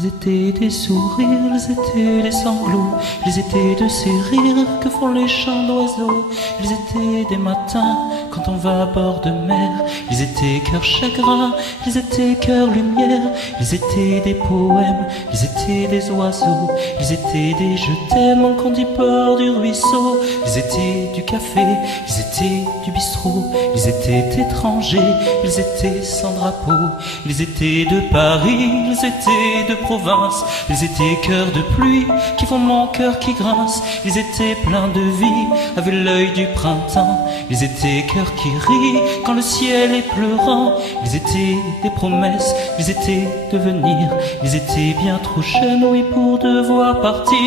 Ils étaient des sourires, ils étaient des sanglots, ils étaient de ces rires que font les chants d'oiseaux. Ils étaient des matins quand on va à bord de mer, ils étaient cœur chagrin, ils étaient cœur lumière. Ils étaient des poèmes, ils étaient des oiseaux, ils étaient des je t'aime en qu'on dit bord du ruisseau. Ils étaient du café, ils étaient du bistrot, ils étaient étrangers, ils étaient sans drapeau. Ils étaient de Paris, ils étaient de province, ils étaient cœurs de pluie qui font mon cœur qui grince. Ils étaient pleins de vie, avaient l'œil du printemps. Ils étaient cœurs qui rient quand le ciel est pleurant. Ils étaient des promesses, ils étaient de venir. Ils étaient bien trop jeunes, oui, pour devoir partir.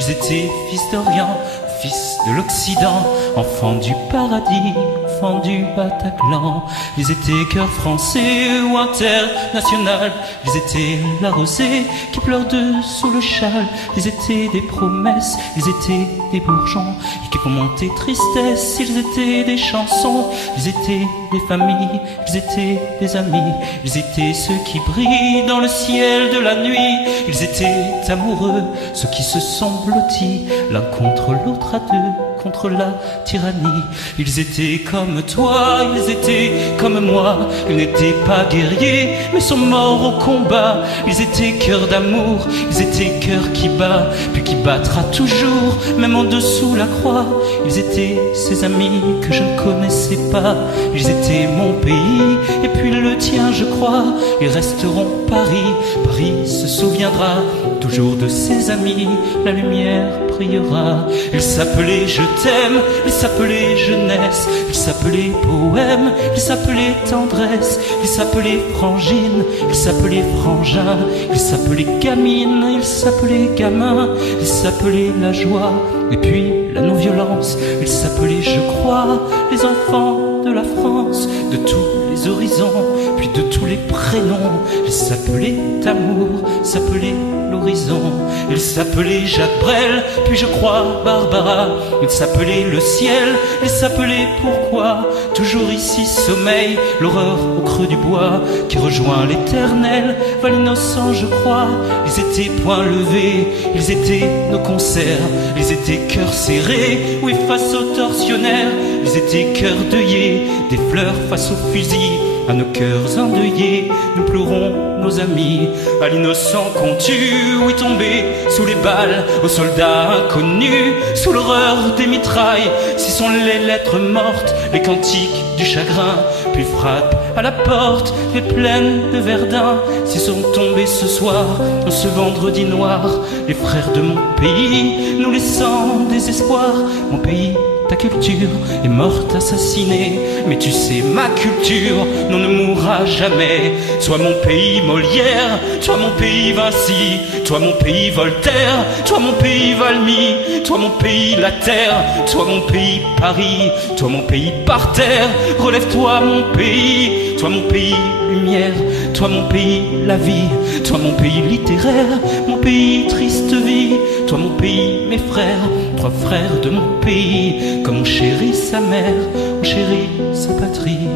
Ils étaient fils d'Orient, fils de l'Occident, enfants du paradis, enfants du Bataclan. Ils étaient cœurs français ou international. Ils étaient la rosée qui pleure dessous le châle. Ils étaient des promesses, ils étaient des bourgeons et qui font monter tristesse. Ils étaient des chansons, ils étaient des familles, ils étaient des amis. Ils étaient ceux qui brillent dans le ciel de la nuit. Ils étaient amoureux, ceux qui se sont blottis l'un contre l'autre à deux, contre la tyrannie. Ils étaient comme toi, ils étaient comme moi. Ils n'étaient pas guerriers, mais sont morts au combat. Ils étaient cœurs d'amour, ils étaient cœurs qui bat, puis qui battra toujours, même en dessous la croix. Ils étaient ces amis que je ne connaissais pas. Ils étaient mon pays, et puis le tien, je crois. Ils resteront Paris, Paris se souviendra toujours de ses amis. La lumière priera. Ils s'appelaient je t'aime, ils s'appelaient jeunesse, ils s'appelaient poème, ils s'appelaient tendresse, ils s'appelaient frangine, ils s'appelaient frangin, ils s'appelaient gamine, ils s'appelaient gamin, ils s'appelaient la joie et puis la non-violence. Ils s'appelaient je crois les enfants de la France, de tous les horizons, puis de tous les prénoms. Ils s'appelaient amour, s'appelaient l'horizon. Il s'appelait Jacques Brel, puis je crois Barbara. Il s'appelait le ciel, il s'appelait pourquoi. Toujours ici sommeil, l'horreur au creux du bois, qui rejoint l'éternel, va l'innocent je crois. Ils étaient poings levés, ils étaient nos concerts. Ils étaient cœurs serrés, oui face aux tortionnaires. Ils étaient cœurs deuillés, des fleurs face aux fusils. À nos cœurs endeuillés, nous pleurons nos amis. À l'innocent qu'on tue, oui tombé sous les balles, aux soldats inconnus, sous l'horreur des mitrailles. Si sont les lettres mortes, les cantiques du chagrin, puis frappent à la porte, les plaines de Verdun. Si sont tombés ce soir, en ce vendredi noir, les frères de mon pays, nous laissant désespoir. Mon pays, ta culture est morte assassinée, mais tu sais ma culture non ne mourra jamais. Toi mon pays Molière, toi mon pays Vinci, toi mon pays Voltaire, toi mon pays Valmy, toi mon pays la terre, toi mon pays Paris, toi mon pays par terre. Relève-toi mon pays, toi mon pays lumière, toi mon pays la vie, toi mon pays littéraire, mon pays triste vie, toi mon pays mes frères, trois frères de mon pays. Comme on chérit sa mère, on chérit sa patrie.